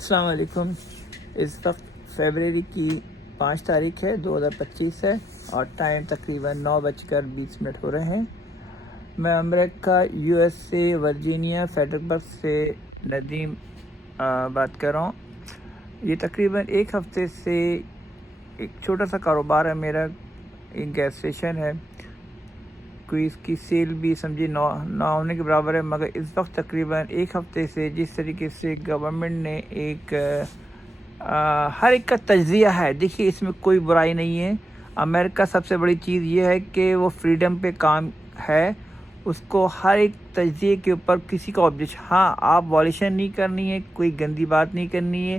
السلام علیکم۔ اس وقت فیبرری کی 5 تاریخ ہے، 2025 ہے اور ٹائم تقریباً 9:20 ہو رہے ہیں۔ میں امریکہ USA ورجینیا فیڈرل برگ سے ندیم بات کر رہا ہوں۔ یہ تقریباً ایک ہفتے سے ایک چھوٹا سا کاروبار ہے میرا، ایک گیس اسٹیشن ہے، کوئی اس کی سیل بھی سمجھے نہ ہونے کے برابر ہے، مگر اس وقت تقریباً ایک ہفتے سے جس طریقے سے گورنمنٹ نے ایک ہر ایک کا تجزیہ ہے، دیکھیے اس میں کوئی برائی نہیں ہے۔ امریکہ سب سے بڑی چیز یہ ہے کہ وہ فریڈم پہ کام ہے، اس کو ہر ایک تجزیے کے اوپر کسی کا آبجیکشن، ہاں آپ والیشن نہیں کرنی ہے، کوئی گندی بات نہیں کرنی ہے۔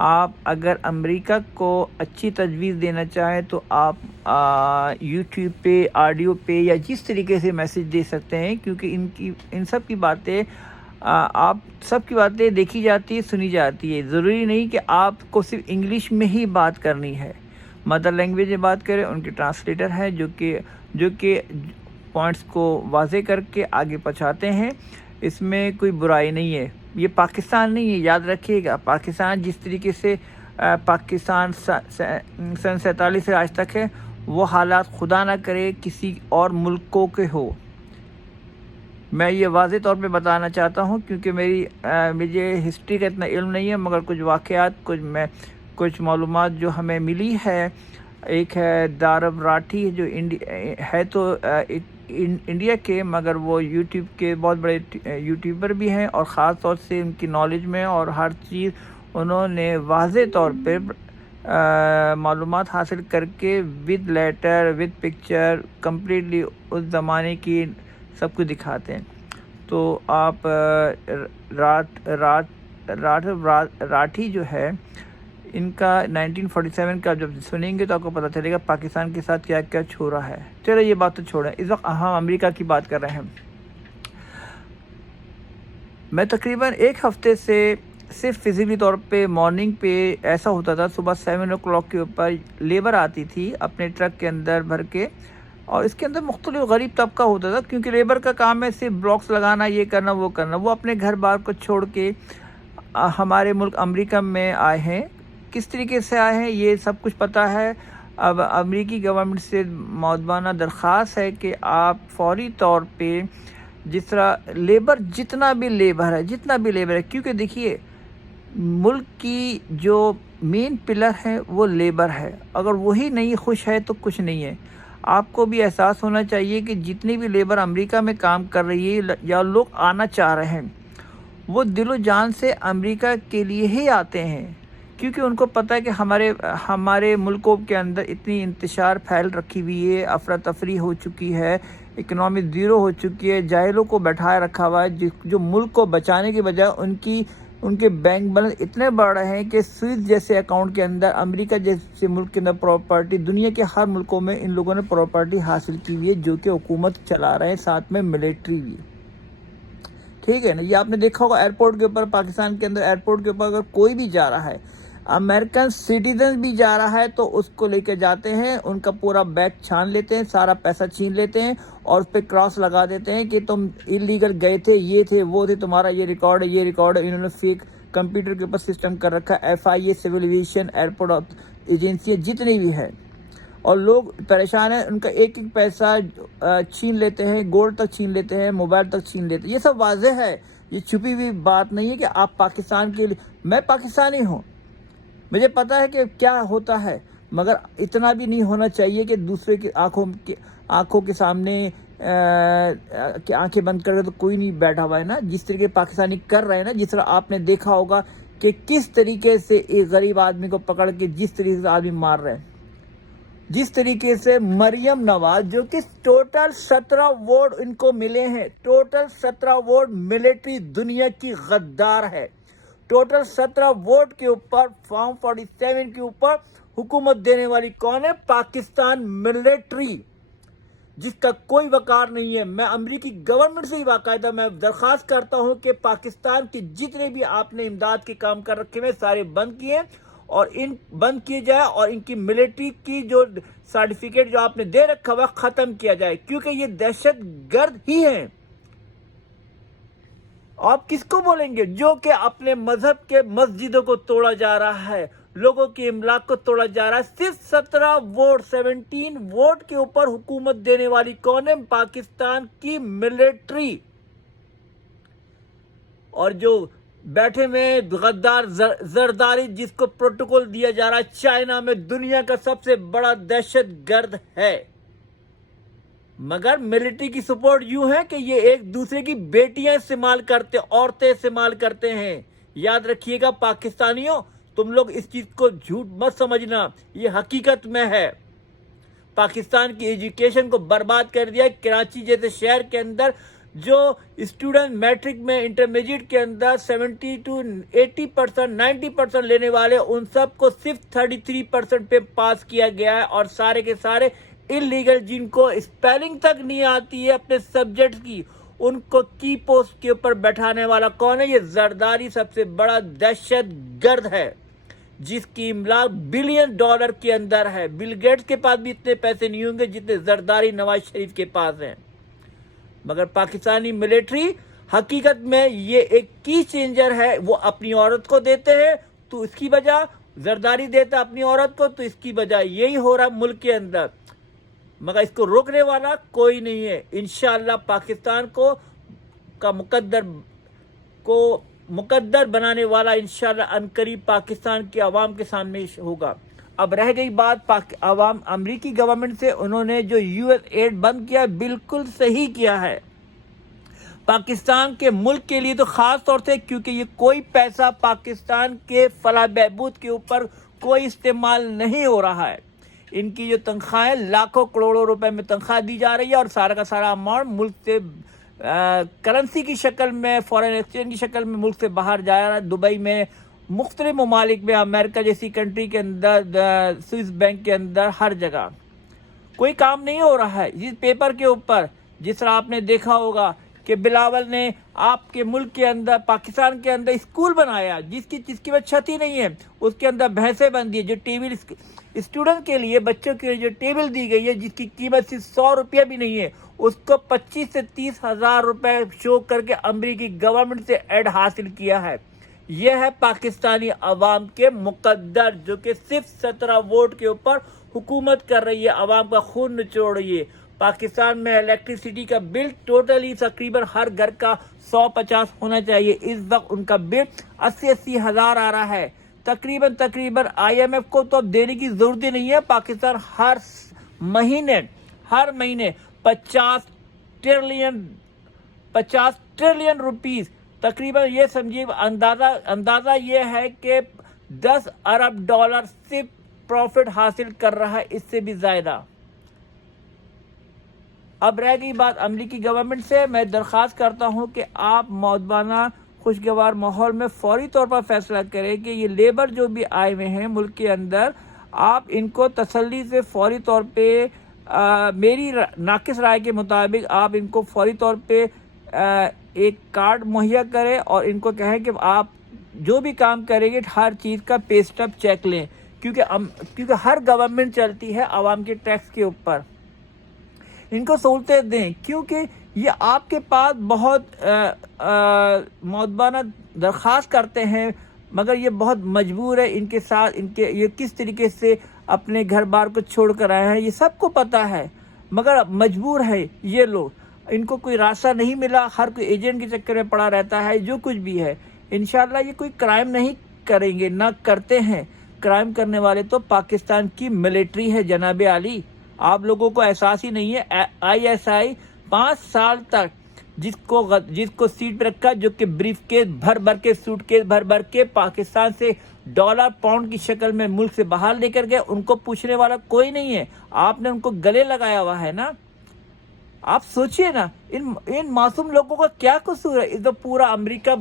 آپ اگر امریکہ کو اچھی تجویز دینا چاہیں تو آپ یوٹیوب پہ آڈیو پہ یا جس طریقے سے میسج دے سکتے ہیں، کیونکہ ان سب کی باتیں آپ سب کی باتیں دیکھی جاتی ہے، سنی جاتی ہے۔ ضروری نہیں کہ آپ کو صرف انگلش میں ہی بات کرنی ہے، مدر لینگویج میں بات کریں، ان کے ٹرانسلیٹر ہیں جو کہ پوائنٹس کو واضح کر کے آگے پہنچاتے ہیں۔ اس میں کوئی برائی نہیں ہے۔ یہ پاکستان نہیں ہے، یاد رکھیے گا۔ پاکستان جس طریقے سے پاکستان سن 47 سے آج تک ہے، وہ حالات خدا نہ کرے کسی اور ملکوں کے ہو۔ میں یہ واضح طور پہ بتانا چاہتا ہوں، کیونکہ مجھے ہسٹری کا اتنا علم نہیں ہے، مگر کچھ واقعات کچھ معلومات جو ہمیں ملی ہے۔ ایک ہے دارب راٹھی، جو ہے تو انڈیا کے، مگر وہ یوٹیوب کے بہت بڑے یوٹیوبر بھی ہیں، اور خاص طور سے ان کی نالج میں اور ہر چیز انہوں نے واضح طور پہ معلومات حاصل کر کے with letter with picture completely اس زمانے کی سب کچھ دکھاتے ہیں۔ تو آپ راٹھی جو ہے، ان کا 1947 کا جب سنیں گے تو آپ کو پتہ چلے گا پاکستان کے ساتھ کیا کیا چھو رہا ہے۔ چلو یہ بات تو چھوڑیں، اس وقت ہم امریکہ کی بات کر رہے ہیں۔ میں تقریباً ایک ہفتے سے صرف فزیکلی طور پہ مارننگ پہ ایسا ہوتا تھا، صبح 7 o'clock کے اوپر لیبر آتی تھی اپنے ٹرک کے اندر بھر کے، اور اس کے اندر مختلف غریب طبقہ ہوتا تھا، کیونکہ لیبر کا کام ہے صرف بلاکس لگانا، یہ کرنا وہ کرنا۔ وہ اپنے گھر بار کو چھوڑ کے ہمارے ملک امریکہ میں آئے ہیں۔ کس طریقے سے آئے ہیں یہ سب کچھ پتہ ہے۔ اب امریکی گورنمنٹ سے مؤدبانہ درخواست ہے کہ آپ فوری طور پہ جس طرح جتنا بھی لیبر ہے، کیونکہ دیکھیے ملک کی جو مین پلر ہے وہ لیبر ہے، اگر وہی نہیں خوش ہے تو کچھ نہیں ہے۔ آپ کو بھی احساس ہونا چاہیے کہ جتنی بھی لیبر امریکہ میں کام کر رہی ہے یا لوگ آنا چاہ رہے ہیں، وہ دل و جان سے امریکہ کے لیے ہی آتے ہیں، کیونکہ ان کو پتہ ہے کہ ہمارے ملکوں کے اندر اتنی انتشار پھیل رکھی ہوئی ہے، افراتفری ہو چکی ہے، اکنامی زیرو ہو چکی ہے، جاہلوں کو بیٹھائے رکھا ہوا ہے، جو ملک کو بچانے کے بجائے ان کے بینک بیلنس اتنے بڑھ رہے ہیں کہ سوئس جیسے اکاؤنٹ کے اندر، امریکہ جیسے ملک کے اندر پراپرٹی، دنیا کے ہر ملکوں میں ان لوگوں نے پراپرٹی حاصل کی ہوئی ہے، جو کہ حکومت چلا رہے ہیں، ساتھ میں ملٹری بھی۔ ٹھیک ہے نا، یہ آپ نے دیکھا ہوگا ایئرپورٹ کے اوپر، پاکستان کے اندر ایئرپورٹ کے اوپر اگر کوئی بھی جا رہا ہے، امریکن سٹیزن بھی جا رہا ہے، تو اس کو لے کے جاتے ہیں، ان کا پورا بیگ چھان لیتے ہیں، سارا پیسہ چھین لیتے ہیں، اور اس پہ کراس لگا دیتے ہیں کہ تم انلیگل گئے تھے، یہ تھے وہ تھے، تمہارا یہ ریکارڈ ہے۔ انہوں نے فیک کمپیوٹر کے اوپر سسٹم کر رکھا ہے، FIA، سول ایویشن، ایئرپورٹ ایجنسیاں جتنی بھی ہیں، اور لوگ پریشان ہیں، ان کا ایک پیسہ چھین لیتے ہیں، گولڈ تک چھین لیتے ہیں، موبائل تک چھین لیتے ہیں۔ یہ سب واضح ہے، یہ چھپی ہوئی بات نہیں ہے کہ آپ پاکستان کے لیے، میں پاکستانی ہوں، مجھے پتہ ہے کہ کیا ہوتا ہے، مگر اتنا بھی نہیں ہونا چاہیے کہ دوسرے کی آنکھوں کے سامنے کہ آنکھیں بند کر کے تو کوئی نہیں بیٹھا ہوا ہے نا، جس طریقے پاکستانی کر رہے ہیں نا، جس طرح آپ نے دیکھا ہوگا کہ کس طریقے سے ایک غریب آدمی کو پکڑ کے جس طریقے سے آدمی مار رہے ہیں، جس طریقے سے مریم نواز، جو کہ ٹوٹل 17 ووٹ ان کو ملے ہیں، ٹوٹل 17 ووٹ، ملٹری دنیا کی غدار ہے، ٹوٹل 17 ووٹ کے اوپر فارم 47 کے اوپر حکومت دینے والی کون ہے؟ پاکستان ملٹری، جس کا کوئی وقار نہیں ہے۔ میں امریکی گورنمنٹ سے ہی باقاعدہ میں درخواست کرتا ہوں کہ پاکستان کے جتنے بھی آپ نے امداد کے کام کر رکھے ہیں سارے بند کیے، اور ان بند کیے جائے، اور ان کی ملٹری کی جو سرٹیفکیٹ جو آپ نے دے رکھا ہوا ختم کیا جائے، کیونکہ یہ دہشت گرد ہی ہیں۔ آپ کس کو بولیں گے جو کہ اپنے مذہب کے مسجدوں کو توڑا جا رہا ہے, لوگوں کے املاک کو توڑا جا رہا ہے. صرف 17 ووٹ کے اوپر حکومت دینے والی کون ہے؟ پاکستان کی ملٹری. اور جو بیٹھے میں غدار زرداری جس کو پروٹوکول دیا جا رہا ہے, چائنا میں دنیا کا سب سے بڑا دہشت گرد ہے, مگر ملٹری کی سپورٹ یوں ہے کہ یہ ایک دوسرے کی بیٹیاں استعمال کرتے, عورتیں استعمال کرتے ہیں. یاد رکھیے گا پاکستانیوں, تم لوگ اس چیز کو جھوٹ مت سمجھنا, یہ حقیقت میں ہے. پاکستان کی ایجوکیشن کو برباد کر دیا. کراچی جیسے شہر کے اندر جو اسٹوڈنٹ میٹرک میں انٹرمیڈیٹ کے اندر 70 to 80%, 90% لینے والے, ان سب کو صرف 33% پہ پاس کیا گیا ہے. اور سارے کے سارے انلیگل جن کو اسپیلنگ تک نہیں آتی ہے اپنے سبجیکٹ کی, ان کو کی پوسٹ کے اوپر بیٹھانے والا کون ہے؟ یہ زرداری سب سے بڑا دہشت گرد ہے جس کی املاک $1 بلین کے اندر ہے. بل گیٹس کے پاس بھی اتنے پیسے نہیں ہوں گے جتنے زرداری نواز شریف کے پاس ہیں. مگر پاکستانی ملٹری حقیقت میں یہ ایک کی چینجر ہے. وہ اپنی عورت کو دیتے ہیں تو اس کی وجہ, زرداری دیتا اپنی عورت کو تو اس کی وجہ یہی ہو رہا ملک کے اندر. مگر اس کو روکنے والا کوئی نہیں ہے. انشاءاللہ پاکستان کا مقدر بنانے والا انشاءاللہ عنقریب پاکستان کی عوام کے سامنے ہوگا. اب رہ گئی بات امریکی گورنمنٹ سے, انہوں نے جو US ایڈ بند کیا بالکل صحیح کیا ہے پاکستان کے ملک کے لیے, تو خاص طور سے کیونکہ یہ کوئی پیسہ پاکستان کے فلاح بہبود کے اوپر کوئی استعمال نہیں ہو رہا ہے. ان کی جو تنخواہیں لاکھوں کروڑوں روپے میں تنخواہ دی جا رہی ہے, اور سارا کا سارا اماؤنٹ ملک سے کرنسی کی شکل میں, فورن ایکسچینج کی شکل میں ملک سے باہر جا رہا ہے. دبئی میں, مختلف ممالک میں, امریکہ جیسی کنٹری کے اندر, سوئس بینک کے اندر, ہر جگہ کوئی کام نہیں ہو رہا ہے. اس پیپر کے اوپر جس طرح آپ نے دیکھا ہوگا کہ بلاول نے آپ کے ملک کے اندر, پاکستان کے اندر اسکول بنایا جس کی وہ چھت ہی نہیں ہے, اس کے اندر بھینسیں بن دی. جو ٹیبل اسٹوڈنٹ کے لیے, بچوں کے لیے جو ٹیبل دی گئی ہے جس کی قیمت صرف $100 بھی نہیں ہے, اس کو 25 سے 30 ہزار روپے شو کر کے امریکی گورنمنٹ سے ایڈ حاصل کیا ہے. یہ ہے پاکستانی عوام کے مقدر جو کہ صرف 17 ووٹ کے اوپر حکومت کر رہی ہے, عوام کا خون نچوڑ رہی ہے. پاکستان میں الیکٹریسٹی کا بل ٹوٹلی تقریباً ہر گھر کا 150 ہونا چاہیے. اس وقت ان کا بل 80 ہزار آ رہا ہے. تقریباً IMF کو تو اب دینے کی ضرورت ہی نہیں ہے. پاکستان ہر مہینے 50 ٹریلین روپیز, تقریباً یہ سمجھیے اندازہ یہ ہے کہ $10 ارب صرف پروفٹ حاصل کر رہا ہے, اس سے بھی زیادہ. اب رہ گئی بات امریکی گورنمنٹ سے, میں درخواست کرتا ہوں کہ آپ مؤدبانہ خوشگوار ماحول میں فوری طور پر فیصلہ کریں کہ یہ لیبر جو بھی آئے ہوئے ہیں ملک کے اندر, آپ ان کو تسلی سے فوری طور پہ, میری ناقص رائے کے مطابق آپ ان کو فوری طور پہ ایک کارڈ مہیا کریں اور ان کو کہیں کہ آپ جو بھی کام کریں گے ہر چیز کا پے اسٹپ چیک لیں, کیونکہ ہر گورنمنٹ چلتی ہے عوام کے ٹیکس کے اوپر. ان کو سہولتیں دیں, کیونکہ یہ آپ کے پاس بہت مؤدبانہ درخواست کرتے ہیں, مگر یہ بہت مجبور ہے ان کے ساتھ. یہ کس طریقے سے اپنے گھر بار کو چھوڑ کر آئے ہیں یہ سب کو پتہ ہے, مگر مجبور ہے یہ لوگ. ان کو کوئی راستہ نہیں ملا, ہر کوئی ایجنٹ کے چکر میں پڑا رہتا ہے. جو کچھ بھی ہے انشاءاللہ یہ کوئی کرائم نہیں کریں گے, نہ کرتے ہیں. کرائم کرنے والے تو پاکستان کی ملٹری ہے جناب علی. آپ لوگوں کو احساس ہی نہیں ہے. ISI 5 سال تک جس کو سیٹ پہ رکھا, جو کہ بریف کیس بھر کے, سوٹ کیس بھر کے پاکستان سے ڈالر پاؤنڈ کی شکل میں ملک سے باہر لے کر گئے, ان کو پوچھنے والا کوئی نہیں ہے. آپ نے ان کو گلے لگایا ہوا ہے نا. آپ سوچئے نا ان معصوم لوگوں کا کیا قصور ہے. اس وقت پورا امریکہ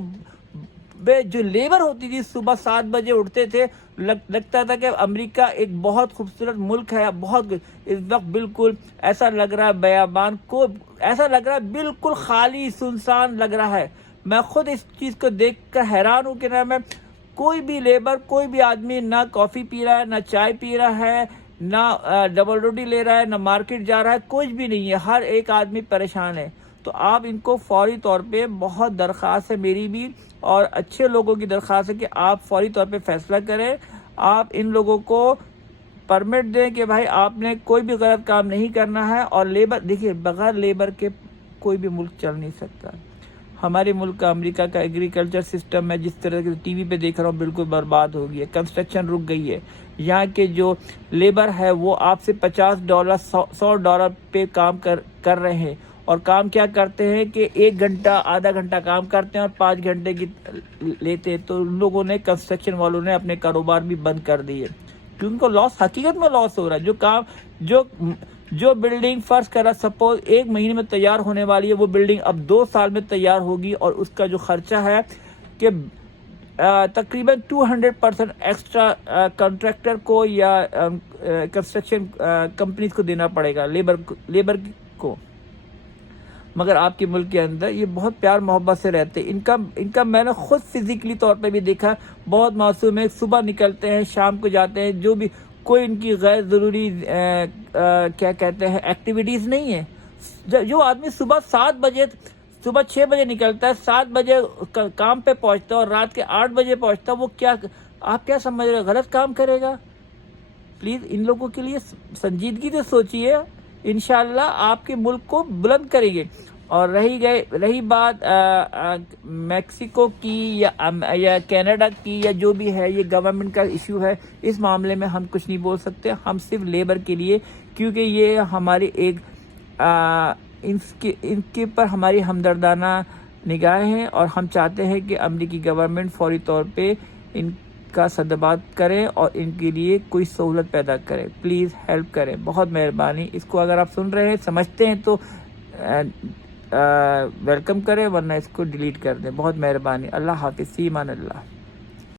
میں جو لیبر ہوتی تھی صبح 7 بجے اٹھتے تھے, لگتا تھا کہ امریکہ ایک بہت خوبصورت ملک ہے. اس وقت بالکل ایسا لگ رہا ہے, بیابان کو ایسا لگ رہا ہے بالکل خالی سنسان لگ رہا ہے. میں خود اس چیز کو دیکھ کر حیران ہوں کہ میں کوئی بھی لیبر, کوئی بھی آدمی نہ کافی پی رہا ہے, نہ چائے پی رہا ہے, نہ ڈبل روٹی لے رہا ہے, نہ مارکیٹ جا رہا ہے, کچھ بھی نہیں ہے. ہر ایک آدمی پریشان ہے. تو آپ ان کو فوری طور پہ، بہت درخواست ہے میری بھی اور اچھے لوگوں کی درخواست ہے کہ آپ فوری طور پہ فیصلہ کریں. آپ ان لوگوں کو پرمٹ دیں کہ بھائی آپ نے کوئی بھی غلط کام نہیں کرنا ہے. اور لیبر، دیکھیے بغیر لیبر کے کوئی بھی ملک چل نہیں سکتا. ہمارے ملک کا، امریکہ کا ایگریکلچر سسٹم میں جس طرح کے ٹی وی پہ دیکھ رہا ہوں بالکل برباد ہو گئی ہے. کنسٹرکشن رک گئی ہے. یہاں کے جو لیبر ہے وہ آپ سے $50 $100 پہ کام کر رہے ہیں. اور کام کیا کرتے ہیں کہ 1 گھنٹہ آدھا گھنٹہ کام کرتے ہیں اور 5 گھنٹے کی لیتے ہیں. تو ان لوگوں نے، کنسٹرکشن والوں نے اپنے کاروبار بھی بند کر دیے کیونکہ ان کو لاس، حقیقت میں لاس ہو رہا ہے. جو بلڈنگ فرض کرا سپوز 1 مہینے میں تیار ہونے والی ہے، وہ بلڈنگ اب 2 سال میں تیار ہوگی اور اس کا جو خرچہ ہے کہ تقریباً 200% ایکسٹرا کنٹریکٹر کو یا کنسٹرکشن کمپنیز کو دینا پڑے گا، لیبر کو. مگر آپ کے ملک کے اندر یہ بہت پیار محبت سے رہتے ہیں. ان کا میں نے خود فزیکلی طور پہ بھی دیکھا، بہت معصوم ہے. صبح نکلتے ہیں، شام کو جاتے ہیں. جو بھی کوئی ان کی غیر ضروری کیا کہتے ہیں ایکٹیویٹیز نہیں ہے. جو آدمی صبح 6 بجے نکلتا ہے، 7 بجے کام پہ پہنچتا ہے اور رات کے 8 بجے پہنچتا ہے، وہ کیا، آپ کیا سمجھ رہے، غلط کام کرے گا؟ پلیز ان لوگوں کے لیے سنجیدگی سے سوچئے. انشاءاللہ آپ کے ملک کو بلند کریں گے. اور رہی بات میکسیکو کی یا کینیڈا کی یا جو بھی ہے، یہ گورنمنٹ کا ایشو ہے. اس معاملے میں ہم کچھ نہیں بول سکتے. ہم صرف لیبر کے لیے، کیونکہ یہ ہماری ایک ان کے پر ہماری ہمدردانہ نگاہیں ہیں اور ہم چاہتے ہیں کہ امریکی گورنمنٹ فوری طور پہ ان کا سدبات کریں اور ان کے لیے کوئی سہولت پیدا کرے. پلیز ہیلپ کریں، بہت مہربانی. اس کو اگر آپ سن رہے ہیں، سمجھتے ہیں تو ویلکم کریں، ورنہ اس کو ڈیلیٹ کر دیں. بہت مہربانی. اللہ حافظ. فی امان اللہ.